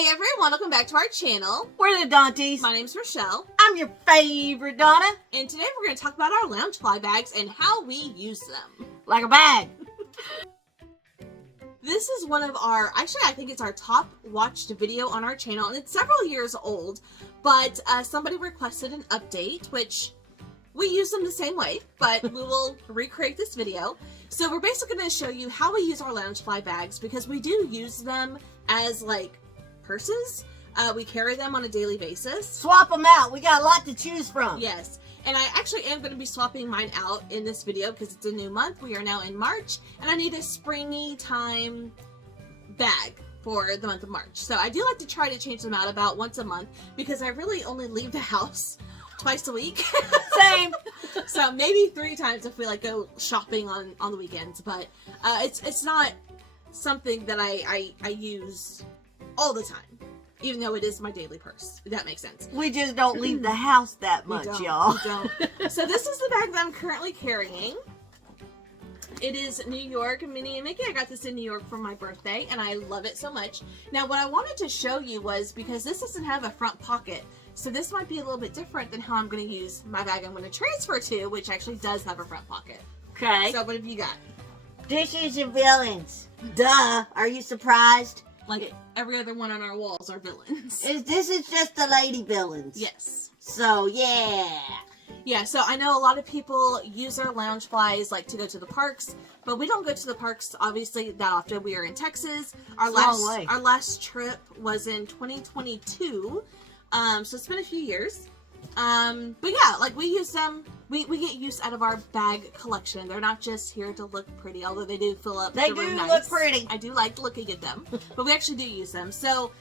Hey everyone, welcome back to our channel. We're the Dawnties. My name's Rochelle. I'm your favorite Donna. And today we're going to talk about our Loungefly bags and how we use them. Like a bag. This is one of our, actually I think it's our top watched video on our channel, and it's several years old, but somebody requested an update, which we use them the same way, but we will recreate this video. So we're basically going to show you how we use our Loungefly bags, because we do use them as like purses. We carry them on a daily basis. Swap them out. We got a lot to choose from. Yes. And I actually am going to be swapping mine out in this video because it's a new month. We are now in March, and I need a springy time bag for the month of March. So I do like to try to change them out about once a month because I really only leave the house twice a week. Same. So maybe 3 times if we like go shopping on the weekends, but it's not something that I use all the time, even though it is my daily purse, if that makes sense. We just don't leave the house that much, y'all. We don't. So this is the bag that I'm currently carrying. It is New York Minnie and Mickey. I got this in New York for my birthday, and I love it so much. Now, what I wanted to show you was, because this doesn't have a front pocket, so this might be a little bit different than how I'm going to use my bag I'm going to transfer to, which actually does have a front pocket. Okay. So what have you got? Dishes and villains. Duh. Are you surprised? Like every other one on our walls are villains. This is just the lady villains. Yes. So, yeah. Yeah, so I know a lot of people use our Loungeflies like to go to the parks, but we don't go to the parks obviously that often. We are in Texas. Our last trip was in 2022. So it's been a few years. But yeah, like we use them. We get use out of our bag collection. They're not just here to look pretty, although they do fill up the room nice. Look pretty. I do like looking at them, but we actually do use them. So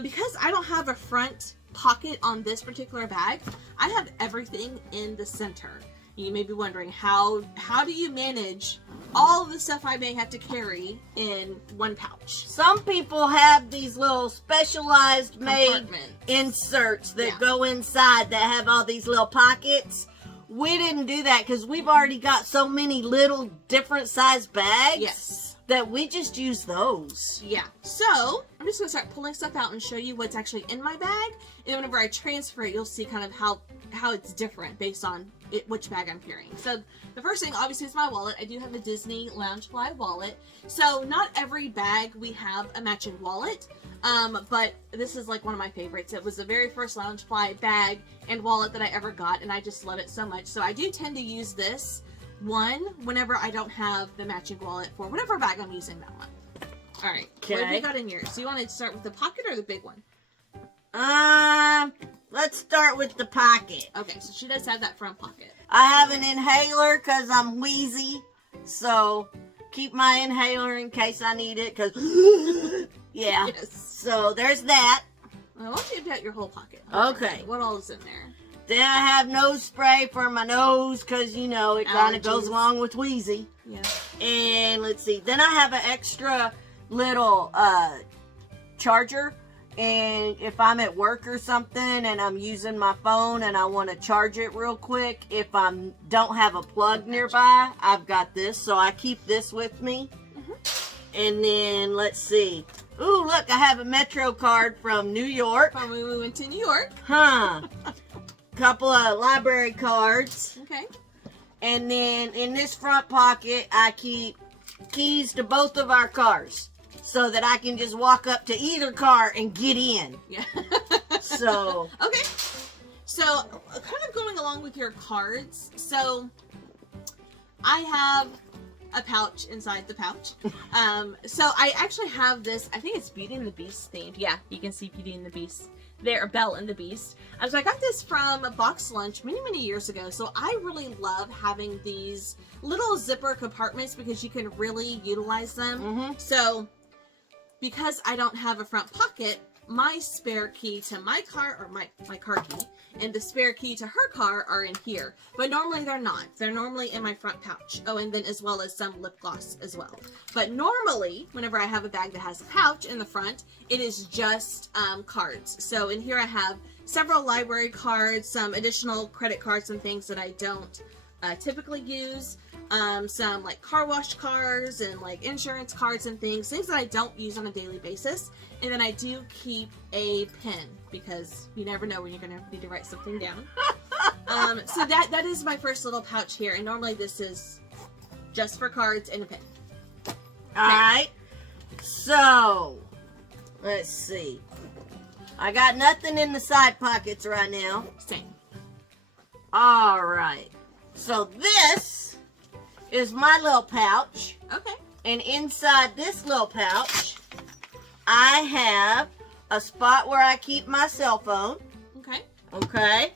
because I don't have a front pocket on this particular bag, I have everything in the center. You may be wondering, how do you manage all of the stuff I may have to carry in one pouch? Some people have these little specialized made inserts that go inside that have all these little pockets. We didn't do that because we've already got so many little different size bags. Yes. That we just use those. Yeah. So I'm just gonna start pulling stuff out and show you what's actually in my bag. And whenever I transfer it, you'll see kind of how it's different based on which bag I'm carrying. So the first thing obviously is my wallet. I do have a Disney Loungefly wallet. So not every bag we have a matching wallet. But this is like one of my favorites. It was the very first Loungefly bag and wallet that I ever got, and I just love it so much. So I do tend to use this one whenever I don't have the matching wallet for whatever bag I'm using that month. All right. Okay. What have you got in yours? Do you want to start with the pocket or the big one? Let's start with the pocket. Okay, so she does have that front pocket. I have an inhaler because I'm wheezy, so keep my inhaler in case I need it. Cause yeah. Yes. So there's that. Well, why don't you empty out your whole pocket? Okay. What all is in there? Then I have nose spray for my nose because, you know, it kind of goes along with wheezy. Yeah. And let's see. Then I have an extra little charger. And if I'm at work or something and I'm using my phone and I want to charge it real quick, if I don't have a plug nearby, I've got this. So I keep this with me. And then, let's see. Ooh, look, I have a Metro card from New York. From when we went to New York. Huh. Couple of library cards. Okay. And then in this front pocket, I keep keys to both of our cars so that I can just walk up to either car and get in. Yeah. So. Okay. So, kind of going along with your cards. So, I have a pouch inside the pouch. So I actually have this, I think it's Beauty and the Beast themed. Yeah, you can see Beauty and the Beast there, Belle and the Beast. So I got this from a box lunch many years ago. So I really love having these little zipper compartments because you can really utilize them. So because I don't have a front pocket, my spare key to my car, or my car key, and the spare key to her car are in here. But normally they're not. They're normally in my front pouch. Oh, and then as well as some lip gloss as well. But normally, whenever I have a bag that has a pouch in the front, it is just cards. So in here I have several library cards, some additional credit cards and things that I don't typically use. some like car wash cards and like insurance cards and things that I don't use on a daily basis. And then I do keep a pen because you never know when you're gonna need to write something down. So that is my first little pouch here, and normally this is just for cards and a pen. Alright, so let's see. I got nothing in the side pockets right now. Same. Alright, so this is my little pouch. Okay. And inside this little pouch, I have a spot where I keep my cell phone. Okay. Okay.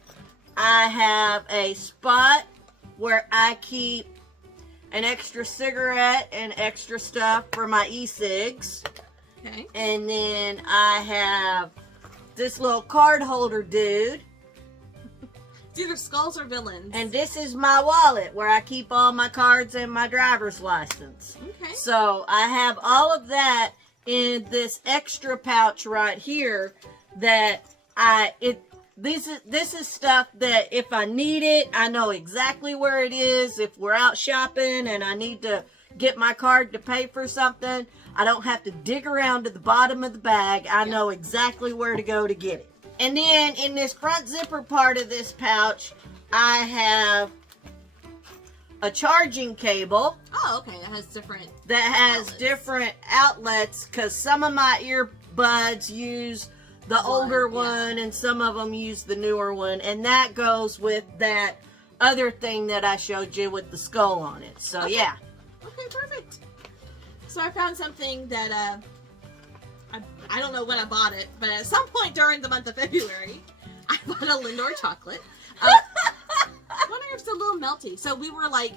I have a spot where I keep an extra cigarette and extra stuff for my e-cigs. Okay. And then I have this little card holder dude. It's either skulls or villains. And this is my wallet where I keep all my cards and my driver's license. Okay. So I have all of that in this extra pouch right here that this is stuff that if I need it, I know exactly where it is. If we're out shopping and I need to get my card to pay for something, I don't have to dig around to the bottom of the bag. I know exactly where to go to get it. And then in this front zipper part of this pouch, I have a charging cable. Oh, okay. That has different outlets because some of my earbuds use the older one and some of them use the newer one, and that goes with that other thing that I showed you with the skull on it. So okay. Yeah. Okay, perfect. So I found something that I don't know when I bought it, but at some point during the month of February, I bought a Lindor chocolate. I wonder if it's a little melty. So we were like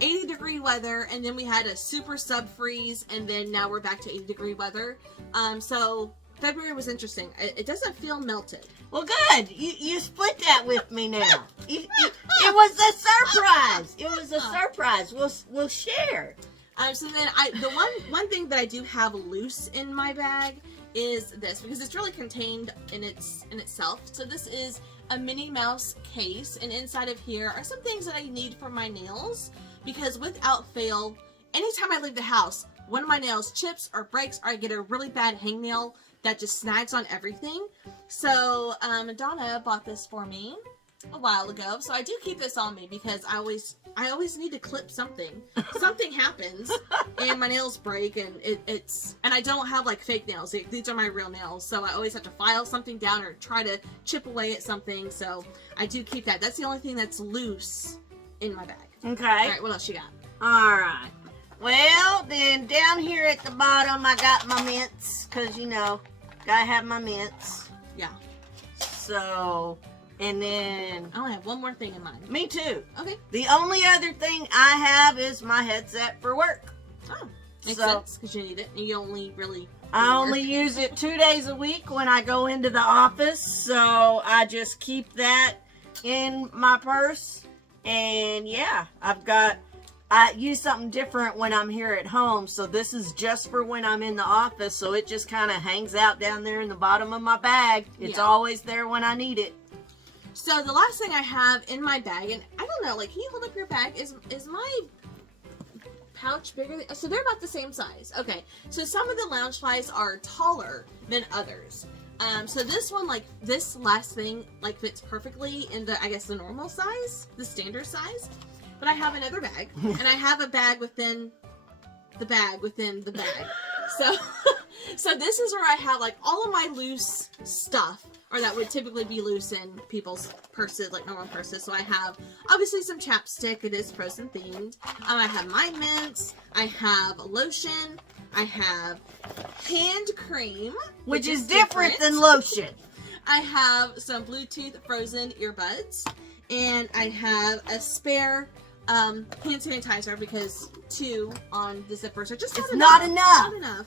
80-degree weather, and then we had a super sub-freeze, and then now we're back to 80-degree weather. So February was interesting. It doesn't feel melted. Well, good. You split that with me now. It was a surprise. It was a surprise. We'll share. So then the one thing that I do have loose in my bag is this, because it's really contained in itself. So this is a Minnie Mouse case, and inside of here are some things that I need for my nails, because without fail, anytime I leave the house, one of my nails chips or breaks, or I get a really bad hangnail that just snags on everything. So Donna bought this for me a while ago, so I do keep this on me because I always need to clip something. Something happens and my nails break, and and I don't have like fake nails. These are my real nails, so I always have to file something down or try to chip away at something. So I do keep that. That's the only thing that's loose in my bag. Okay. All right, what else you got? All right. Well, then down here at the bottom, I got my mints, because, you know, gotta have my mints. Yeah. So, and then... I only have one more thing in mind. Me too. Okay. The only other thing I have is my headset for work. Oh, makes sense, because you need it, and you only really... I only use it 2 days a week when I go into the office, so I just keep that in my purse. And yeah, I use something different when I'm here at home, so this is just for when I'm in the office, so it just kind of hangs out down there in the bottom of my bag. It's always there when I need it. So the last thing I have in my bag, and I don't know, like, can you hold up your bag? Is my pouch bigger? So they're about the same size. Okay, so some of the Loungeflies are taller than others. So this one, like, this last thing, like, fits perfectly in the, I guess, the normal size, the standard size. But I have another bag, and I have a bag within the bag within the bag. So this is where I have, like, all of my loose stuff, or that would typically be loose in people's purses, like normal purses. So I have, obviously, some chapstick. It is frozen themed. I have my mints. I have lotion. I have hand cream, which is different than lotion. I have some Bluetooth frozen earbuds, and I have a spare hand sanitizer, because 2 on the zippers are just not enough.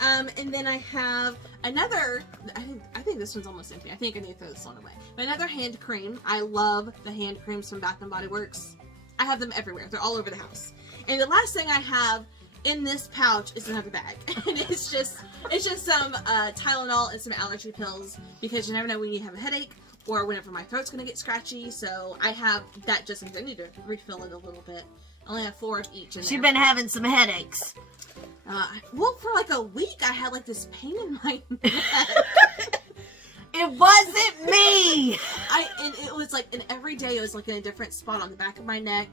And then I have another, I think this one's almost empty. I think I need to throw this one away. Another hand cream. I love the hand creams from Bath & Body Works. I have them everywhere. They're all over the house. And the last thing I have in this pouch is another bag. And it's just some Tylenol and some allergy pills, because you never know when you have a headache or whenever my throat's going to get scratchy. So I have that just in case. I need to refill it a little bit. only have 4 of each in there. She's been having some headaches. Well, for like a week, I had like this pain in my neck. It wasn't me. And it was like, and every day it was like in a different spot on the back of my neck,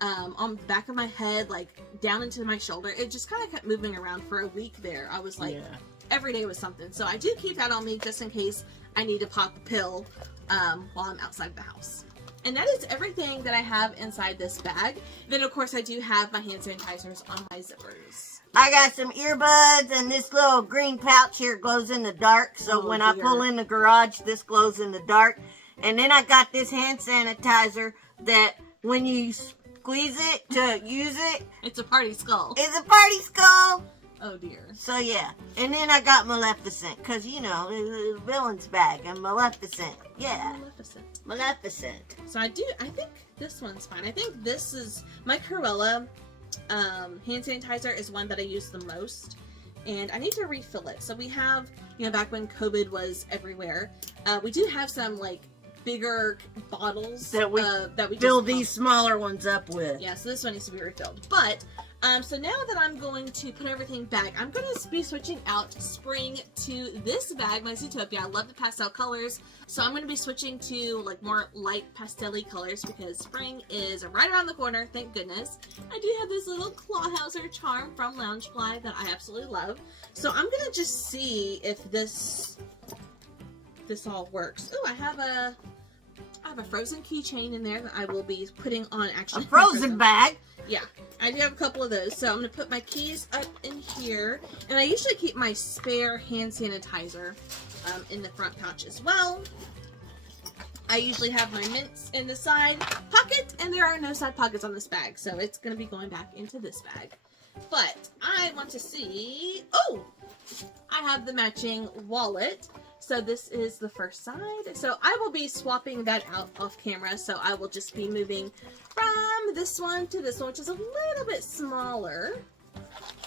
on the back of my head, like down into my shoulder. It just kind of kept moving around for a week there. I was like, every day was something. So I do keep that on me just in case I need to pop a pill while I'm outside the house. And that is everything that I have inside this bag. Then, of course, I do have my hand sanitizers on my zippers. I got some earbuds, and this little green pouch here glows in the dark. So when I pull in the garage, this glows in the dark. And then I got this hand sanitizer that when you squeeze it to use it, it's a party skull. It's a party skull. Oh dear. So yeah. And then I got Maleficent, because you know, it's a villain's bag, and Maleficent. Yeah. Maleficent. So I think this one's fine. I think this is my Cruella hand sanitizer is one that I use the most, and I need to refill it. So we have, you know, back when COVID was everywhere, we do have some like bigger bottles that we fill these smaller ones up with. Yeah, so this one needs to be refilled. But so now that I'm going to put everything back, I'm going to be switching out spring to this bag, my Zootopia. I love the pastel colors, so I'm going to be switching to like more light pastel-y colors because spring is right around the corner, thank goodness. I do have this little Clawhauser charm from Loungefly that I absolutely love. So I'm going to just see if this all works. Ooh, I have a Frozen keychain in there that I will be putting on actually. A Frozen bag? Yeah, I do have a couple of those. So I'm going to put my keys up in here. And I usually keep my spare hand sanitizer in the front pouch as well. I usually have my mints in the side pocket, and there are no side pockets on this bag. So it's going to be going back into this bag. But I want to see... Oh! I have the matching wallet. So this is the first side. So I will be swapping that out off camera. So I will just be moving from this one to this one, which is a little bit smaller.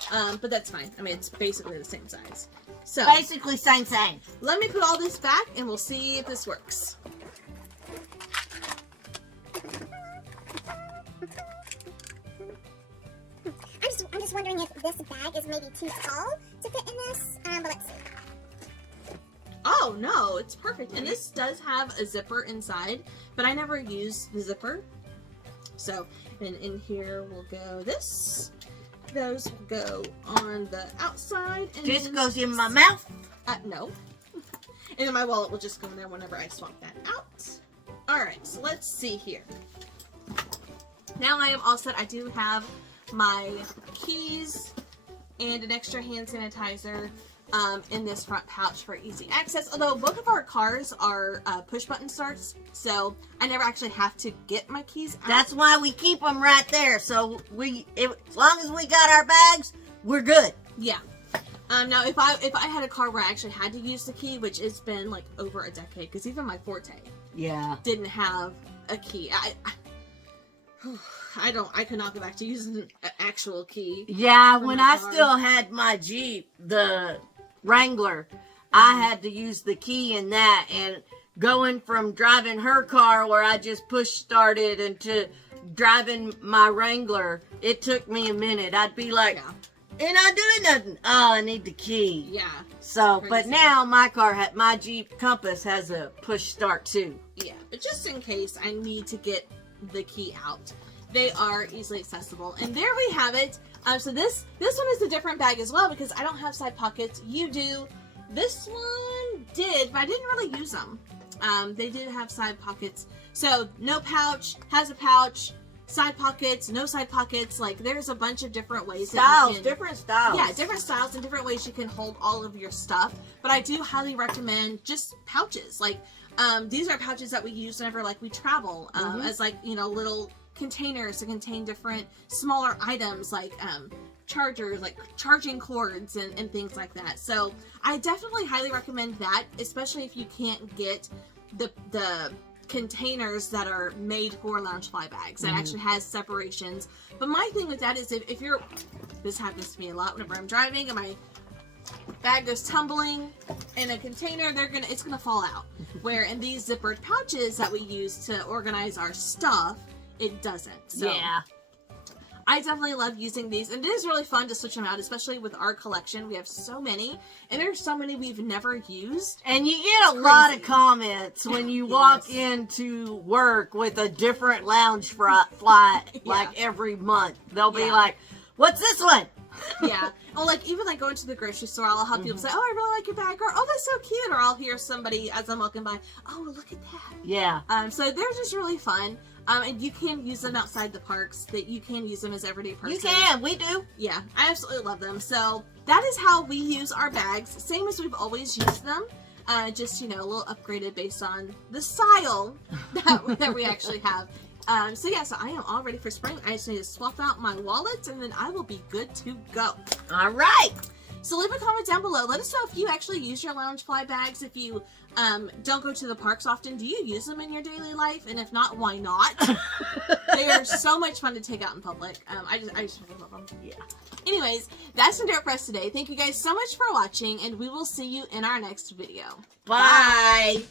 But that's fine. I mean, it's basically the same size. So basically same. Let me put all this back and we'll see if this works. I'm just wondering if this bag is maybe too tall to fit in this. But let's see. Oh, no, it's perfect. And this does have a zipper inside, but I never use the zipper. So, and in here will go this. Those will go on the outside. And this goes in my mouth? No. And then my wallet will just go in there whenever I swap that out. Alright, so let's see here. Now I am all set. I do have my keys and an extra hand sanitizer in this front pouch for easy access. Although both of our cars are push button starts, so I never actually have to get my keys out. That's why we keep them right there. So as long as we got our bags, we're good. Yeah. Now if I had a car where I actually had to use the key, which it's been like over a decade, because even my Forte didn't have a key. I could not go back to using an actual key. Yeah, when I still had my Jeep, the Wrangler, I had to use the key in that, and going from driving her car where I just push started into driving my Wrangler, it took me a minute. I'd be like, ain't not doing nothing. Oh, I need the key. Yeah. So, but now my car, my Jeep Compass has a push start too. Yeah, but just in case I need to get the key out, they are easily accessible. And there we have it. So this one is a different bag as well because I don't have side pockets. You do. This one did, but I didn't really use them. They did have side pockets. So no pouch, has a pouch, side pockets, no side pockets. Like there's a bunch of different ways. Different styles. Yeah, different styles and different ways you can hold all of your stuff. But I do highly recommend just pouches. Like these are pouches that we use whenever like we travel as like, you know, little containers to contain different smaller items like chargers, like charging cords and things like that. So I definitely highly recommend that, especially if you can't get the containers that are made for Loungefly bags that actually has separations. But my thing with that is if you're, this happens to me a lot whenever I'm driving and my bag goes tumbling in a container, it's gonna fall out. Where in these zippered pouches that we use to organize our stuff, it doesn't. So. Yeah. I definitely love using these, and it is really fun to switch them out, especially with our collection. We have so many, and there's so many we've never used. And you get a lot of comments when you walk into work with a different Loungefly like every month. They'll be like, "What's this one?" Yeah. Or like even like going to the grocery store, I'll have people say, "Oh, I really like your bag," or "Oh, that's so cute," or I'll hear somebody as I'm walking by, "Oh, look at that." Yeah. So they're just really fun. And you can use them outside the parks. That you can use them as everyday purses. You can. We do. Yeah, I absolutely love them. So that is how we use our bags. Same as we've always used them. Just, you know, a little upgraded based on the style that we actually have. So I am all ready for spring. I just need to swap out my wallet and then I will be good to go. All right. So leave a comment down below. Let us know if you actually use your Loungefly bags. If you don't go to the parks often, do you use them in your daily life? And if not, why not? They are so much fun to take out in public. I just really love them. Yeah. Anyways, that's gonna do it for us today. Thank you guys so much for watching, and we will see you in our next video. Bye.